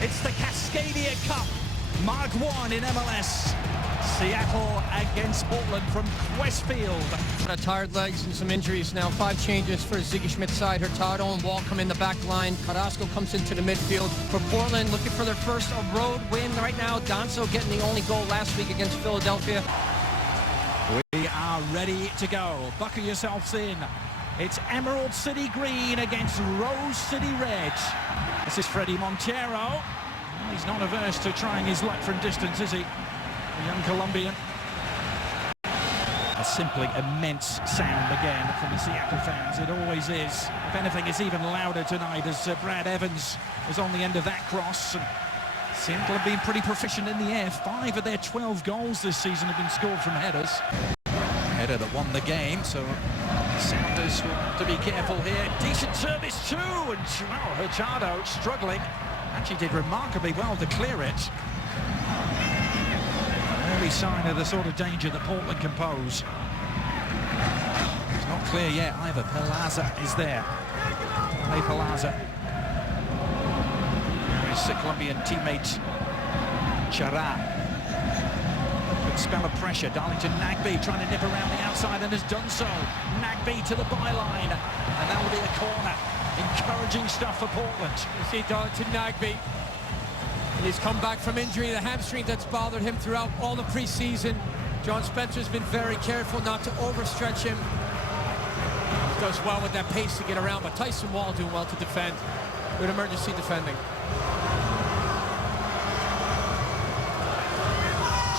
It's the Cascadia Cup, Mark 1 in MLS. Seattle against Portland from Qwest Field. Tired legs and some injuries now. 5 changes for Ziggy Schmidt's side. Hurtado and Wall come in the back line. Carrasco comes into the midfield. For Portland, looking for their first road win right now. Danso getting the only goal last week against Philadelphia. We are ready to go. Buckle yourselves in. It's Emerald City Green against Rose City Red. This is Freddie Montero. He's not averse to trying his luck from distance, is he? The young Colombian. A simply immense sound again from the Seattle fans. It always is. If anything, it's even louder tonight as Brad Evans is on the end of that cross. And Seattle have been pretty proficient in the air. 5 of their 12 goals this season have been scored from headers. Header that won the game, so Sounders want to be careful here. Decent service too, and wow, Hurtado struggling. Actually did remarkably well to clear it. Early sign of the sort of danger that Portland can pose. It's not clear yet either. Pelaza is there. Hey, Pelaza. His Colombian teammate Chara. Good spell of pressure. Darlington Nagbe trying to nip around the outside and has done so. Nagbe to the byline, and that will be a corner. Encouraging stuff for Portland. You see Darlington Nagbe. He's come back from injury, the hamstring that's bothered him throughout all the preseason. John Spencer's been very careful not to overstretch him. Does well with that pace to get around, but Tyson Wall doing well to defend. Good emergency defending.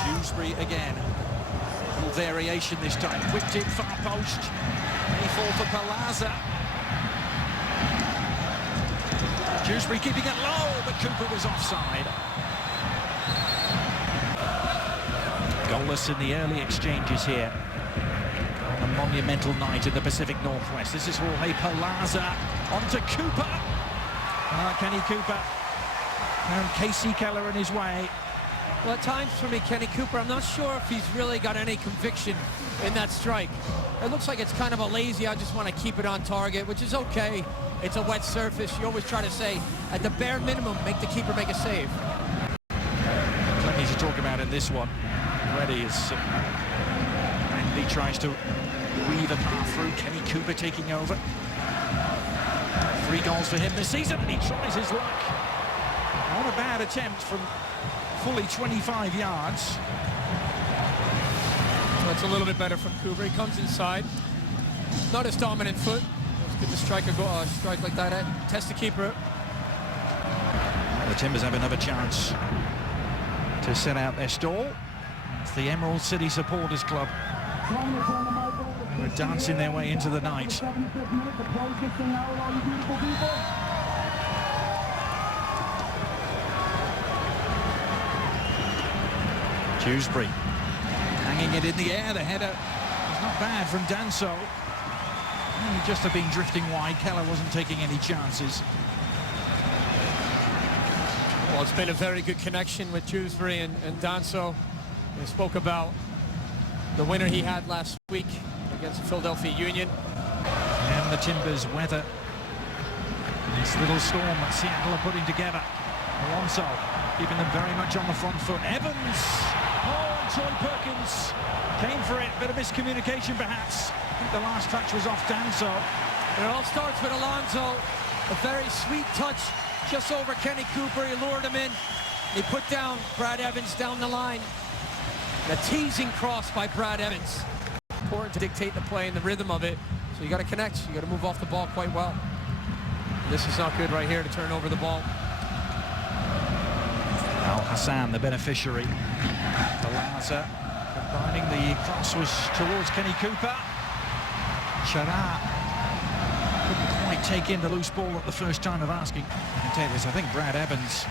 Dewsbury again. A little variation this time. Whipped it far post. They fall for Pelaza. Dewsbury keeping it low, but Cooper was offside. Goalless in the early exchanges here on a monumental night in the Pacific Northwest. This is Jorge Pelaza onto Cooper. Kenny Cooper and Casey Keller in his way. Well, at times for me, Kenny Cooper, I'm not sure if he's really got any conviction in that strike. It looks like it's kind of a lazy, I just want to keep it on target, which is okay. It's a wet surface. You always try to say, at the bare minimum, make the keeper make a save. Plenty to talk about in this one. Ready as Randy tries to weave a path through. Kenny Cooper taking over. 3 goals for him this season, and he tries his luck. Not a bad attempt from fully 25 yards. That's a little bit better from Cooper. He comes inside. Not his dominant foot. It's good to strike a strike like that. Test the keeper. The Timbers have another chance to set out their stall. It's the Emerald City Supporters Club. They're dancing their way into the night. Dewsbury hanging it in the air. The header is not bad from Danso. He just have been drifting wide. Keller wasn't taking any chances. Well, it's been a very good connection with Dewsbury and Danso. We spoke about the winner he had last week against the Philadelphia Union. And the Timbers weather this little storm that Seattle are putting together. Alonso keeping them very much on the front foot. Evans! Oh, and Troy Perkins came for it. Bit of miscommunication, perhaps. I think the last touch was off Danso. It all starts with Alonso. A very sweet touch just over Kenny Cooper. He lured him in. He put down Brad Evans down the line. The teasing cross by Brad Evans. Important to dictate the play and the rhythm of it. So you got to connect. You got to move off the ball quite well. This is not good right here to turn over the ball. Al Hassan, the beneficiary. Pelaza combining. The cross was towards Kenny Cooper. Chara couldn't quite take in the loose ball at the first time of asking. I can tell you this, I think Brad Evans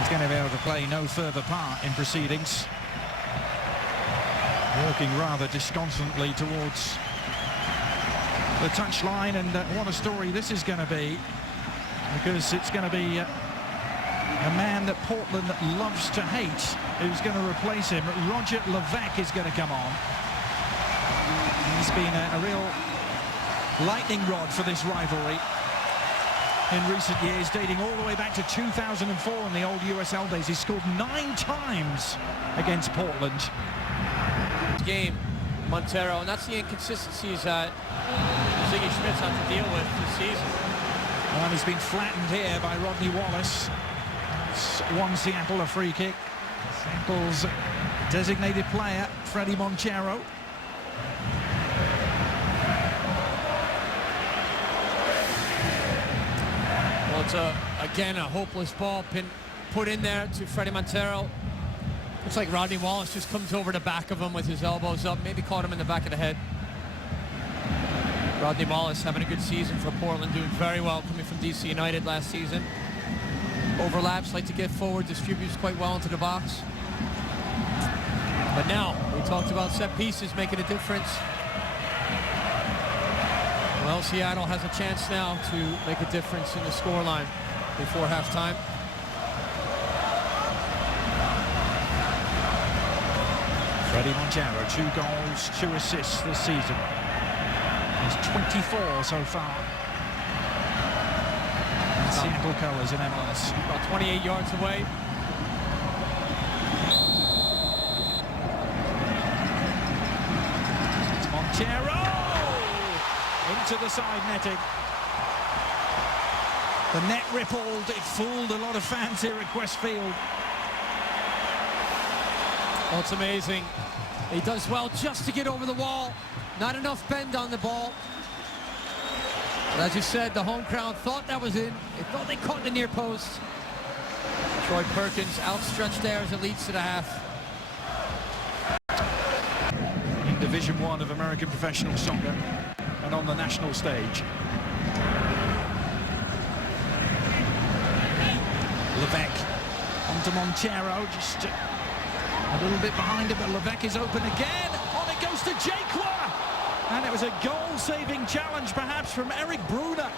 is going to be able to play no further part in proceedings. Walking rather disconsolately towards the touchline, and what a story this is going to be, because it's going to be a man that Portland loves to hate who's going to replace him. Roger Levesque is going to come on. He's been a real lightning rod for this rivalry. in recent years, dating all the way back to 2004 in the old USL days. He scored 9 times against Portland. Game, Montero, and that's the inconsistencies that Ziggy Schmidt's had to deal with this season. And he's been flattened here by Rodney Wallace. It's won Seattle a free kick. Seattle's designated player, Fredy Montero. Well, it's again a hopeless ball put in there to Fredy Montero. Looks like Rodney Wallace just comes over the back of him with his elbows up, maybe caught him in the back of the head. Rodney Wallace having a good season for Portland, doing very well, coming from DC United last season. Overlaps, like to get forward, distributes quite well into the box. But now, we talked about set pieces making a difference. Well, Seattle has a chance now to make a difference in the scoreline before halftime. Fredy Montero, 2 goals, 2 assists this season. He's 24 so far. And Seattle colours in MLS. About 28 yards away. It's Montero! Into the side netting. The net rippled. It fooled a lot of fans here at Qwest Field. Oh, it's amazing. He does well just to get over the wall. Not enough bend on the ball. But as you said, the home crowd thought that was in. They thought they caught the near post. Troy Perkins outstretched there as it leads to the half. In Division 1 of American professional soccer and on the national stage. Levesque onto Montero, just a little bit behind him, but Levesque is open again. On it goes to Qwest. And it was a goal-saving challenge, perhaps, from Eric Brunner.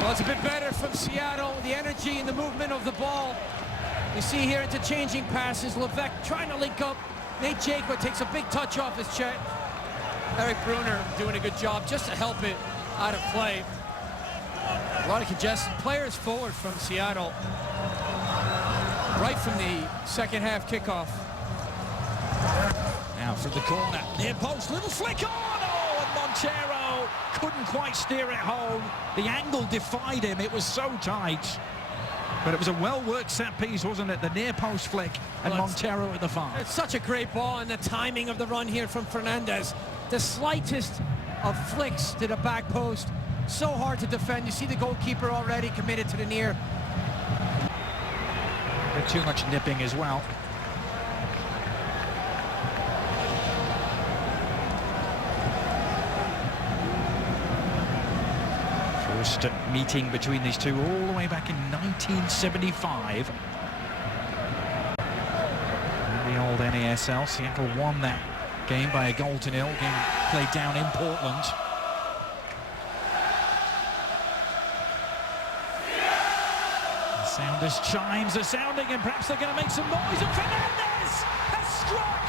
Well, it's a bit better from Seattle. The energy and the movement of the ball. You see here interchanging passes. Levesque trying to link up. Nate Qwest takes a big touch off his chest. Eric Brunner doing a good job just to help it out of play. A lot of congestion. Players forward from Seattle. Right from the second half kickoff. Now from the corner, near post, little flick on! Oh, and Montero couldn't quite steer it home. The angle defied him, it was so tight. But it was a well-worked set piece, wasn't it? The near post flick, and well, Montero at the far. It's such a great ball, and the timing of the run here from Fernandez. The slightest of flicks to the back post. So hard to defend. You see the goalkeeper already committed to the near. Bit too much nipping as well. First meeting between these two all the way back in 1975. In the old NASL, Seattle won that game by a 0-0. Game played down in Portland. The Sounders chimes are sounding, and perhaps they're going to make some noise. And Fernandez has struck.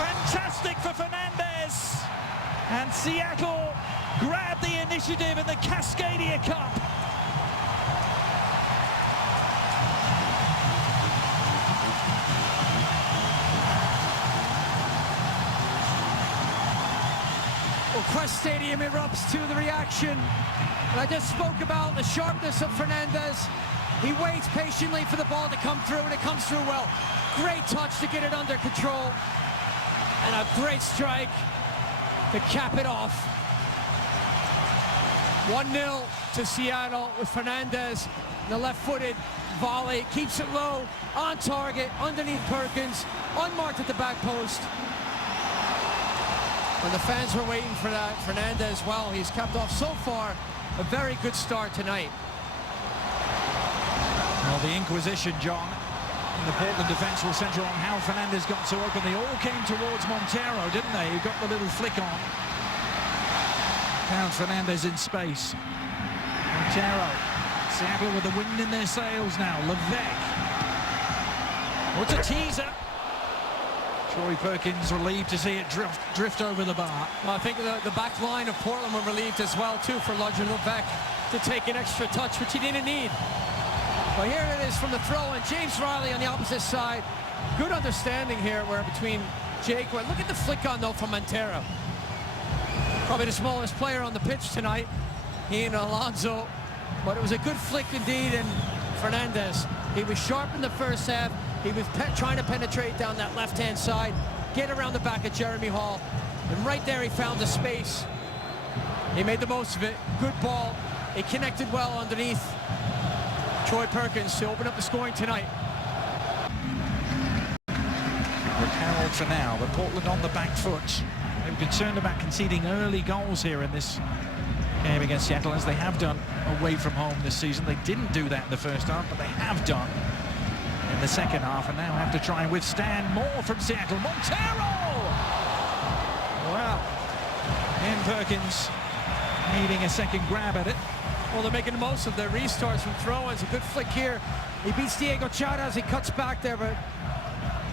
Fantastic for Fernandez. And Seattle grab the initiative in the Cascadia Cup. Qwest Stadium erupts to the reaction. And I just spoke about the sharpness of Fernandez. He waits patiently for the ball to come through, and it comes through well. Great touch to get it under control. And a great strike to cap it off. 1-0 to Seattle with Fernandez. The left-footed volley keeps it low, on target, underneath Perkins, unmarked at the back post. When the fans were waiting for that, Fernandez, well, he's capped off so far a very good start tonight. Well, the Inquisition, John, in the Portland defence will centre on how Fernandez got so open. They all came towards Montero, didn't they? Who got the little flick on. Found Fernandez in space. Montero. Seattle with the wind in their sails now. Levesque. What's a teaser? Troy Perkins relieved to see it drift over the bar. Well, I think the back line of Portland were relieved as well, too, for Ludger Levesque to take an extra touch, which he didn't need. But here it is from the throw, and James Riley on the opposite side. Good understanding here where between Jake. Look at the flick on, though, from Montero. Probably the smallest player on the pitch tonight, he and Alonso. But it was a good flick indeed, and Fernandez. He was sharp in the first half. He was trying to penetrate down that left-hand side, get around the back of Jeremy Hall, and right there he found the space. He made the most of it. Good ball. It connected well underneath Troy Perkins to open up the scoring tonight. Repelled for now, but Portland on the back foot. They were concerned about conceding early goals here in this game against Seattle, as they have done away from home this season. They didn't do that in the first half, but they have done in the second half, and now have to try and withstand more from Seattle. Montero! Well, and Perkins needing a second grab at it. Well, they're making the most of their restarts from throw-ins. A good flick here. He beats Diego Chara as he cuts back there, but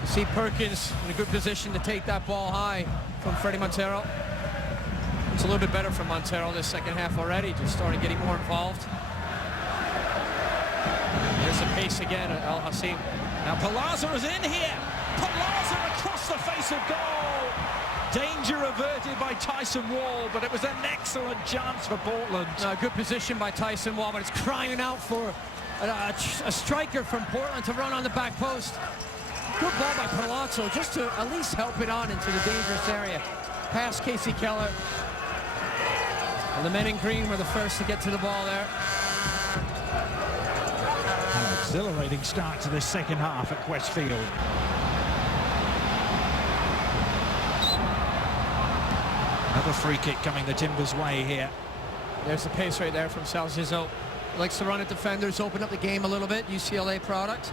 you see Perkins in a good position to take that ball high from Freddie Montero. It's a little bit better for Montero this second half already, just starting getting more involved. There's the pace again at El Hassim. Now Palazzo is in here. Palazzo across the face of goal. Danger averted by Tyson Wall, but it was an excellent chance for Portland. Good position by Tyson Wall, but it's crying out for a striker from Portland to run on the back post. Good ball by Palazzo, just to at least help it on into the dangerous area. Past Casey Keller. And the men in green were the first to get to the ball there. An exhilarating start to this second half at Qwest Field. Another free kick coming the Timbers' way here. There's the pace right there from Salciso. Likes to run at defenders, open up the game a little bit. UCLA product.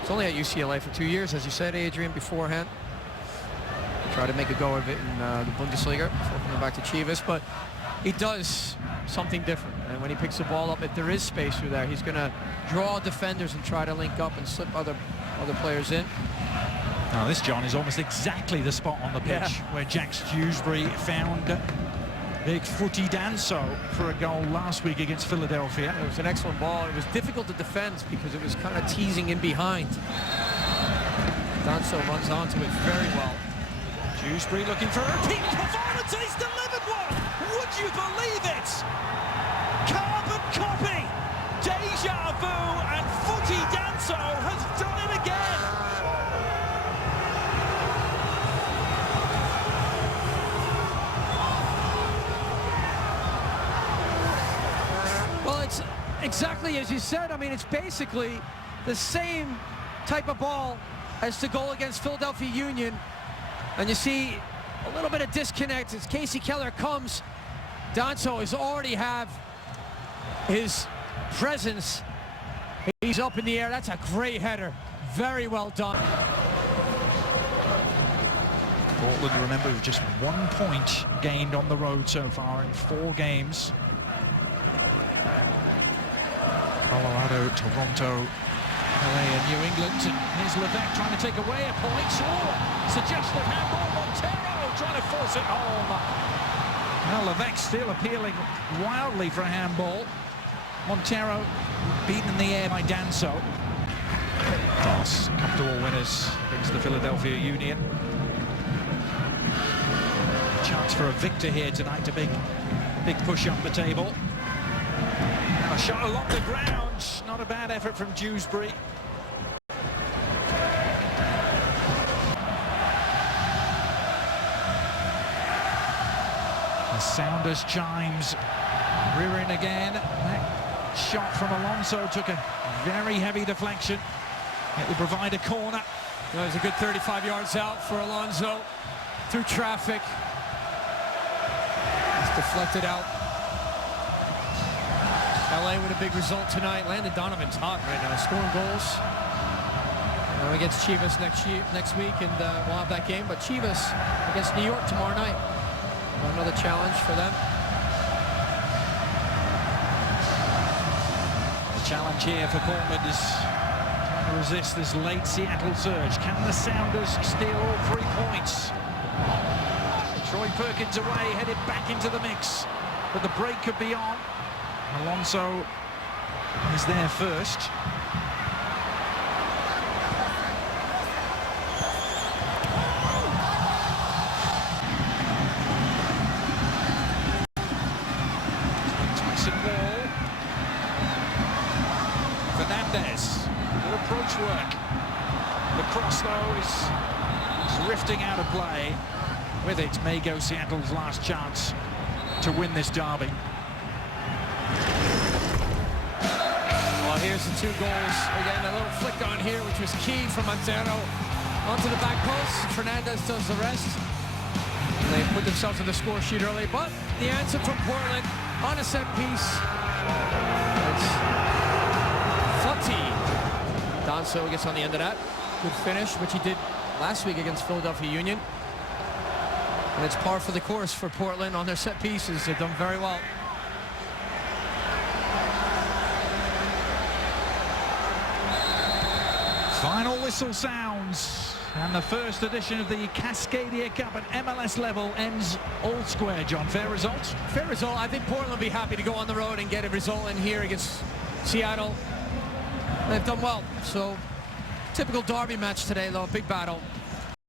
It's only at UCLA for 2 years, as you said, Adrian, beforehand. Try to make a go of it in the Bundesliga before coming back to Chivas, but he does something different. And when he picks the ball up, if there is space through there, he's going to draw defenders and try to link up and slip other players in. Now this, John, is almost exactly the spot on the pitch where Jack Dewsbury found big Futty Danso for a goal last week against Philadelphia. It was an excellent ball. It was difficult to defend because it was kind of teasing in behind. Danso runs onto it very well. Dewsbury looking for a repeat performance. He's delivered one. Would you believe it? Carbon copy. Deja vu, and Futty Danso has done it again. Well, it's exactly as you said. I mean, it's basically the same type of ball as the goal against Philadelphia Union. And you see a little bit of disconnect as Casey Keller comes. Danso has already have his presence. He's up in the air. That's a great header. Very well done. Portland, remember, with just 1 point gained on the road so far in 4 games. Colorado, Toronto, LA and New England. And here's Levesque trying to take away a point. Suggested handball. Montero trying to force it home. Well, Levesque still appealing wildly for a handball. Montero beaten in the air by Danso. Dos, comfortable winners against the Philadelphia Union. Chance for a victor here tonight to big push up the table. And a shot along the ground. Not a bad effort from Dewsbury. The Sounders chimes rearing again. That shot from Alonso took a very heavy deflection. It will provide a corner. Well, there's a good 35 yards out for Alonso through traffic. It's deflected out. LA with a big result tonight. Landon Donovan's hot right now, scoring goals. Against Chivas next week, and we'll have that game. But Chivas against New York tomorrow night. Another challenge for them. The challenge here for Portland is trying to resist this late Seattle surge. Can the Sounders steal all 3 points? Troy Perkins away, headed back into the mix. But the break could be on. Alonso is there first. Tyson Wall. Fernandez. Good approach work. The cross, though, is drifting out of play. With it may go Seattle's last chance to win this derby. Well, here's the 2 goals. Again, a little flick on here, which was key from Alvaro onto the back post. Fernandez does the rest. And they put themselves on the score sheet early, but the answer from Portland on a set piece. It's Futty. Danso gets on the end of that. Good finish, which he did last week against Philadelphia Union. And it's par for the course for Portland on their set pieces. They've done very well. Final whistle sounds, and the first edition of the Cascadia Cup at MLS level ends all square. John, fair result? Fair result. I think Portland will be happy to go on the road and get a result in here against Seattle. They've done well. So, typical derby match today, though. Big battle.